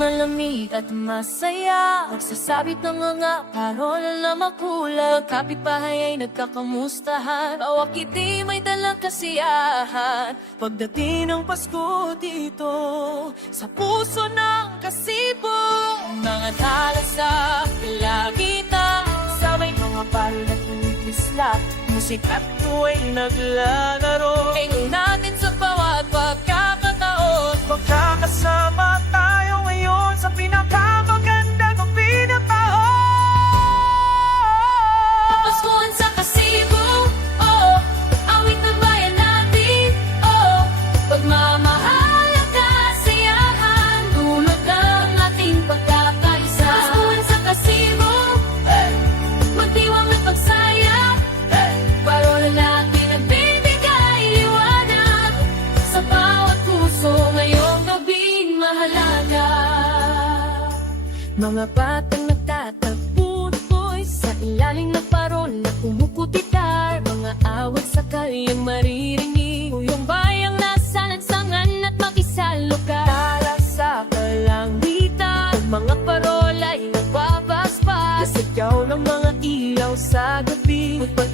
malamig at masaya. Magsasabit ng mga parola na makulang. Kapitbahay ay nagkakamustahan. Bawat kiti may dalang kasiyahan. Pagdating ng Pasko dito Sa puso ng kasibo Mga tala sa palagitan Sabay mga na tumitisla Musika at tuwa'y naglalaro Mga batang nagtatagputoy Sa ilalim ng parol na kumukutitar Mga awat sa kalyang maririnig. Yung bayang nasa lansangan at makisalo ka Tala sa kalangitan Ang mga parol ay nagbabasbas Sigaw ng mga ilaw sa gabi. Pag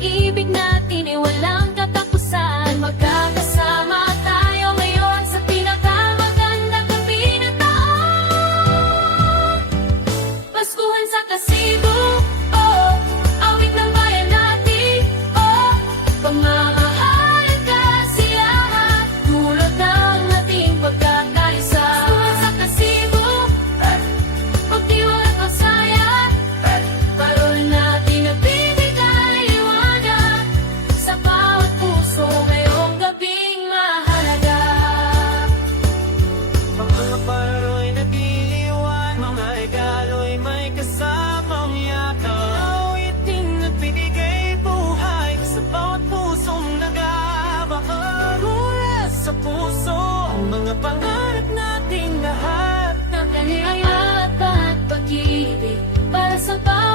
Ang mga pangarap nating lahat. Ng kanyang at pag-ibig Para sa pag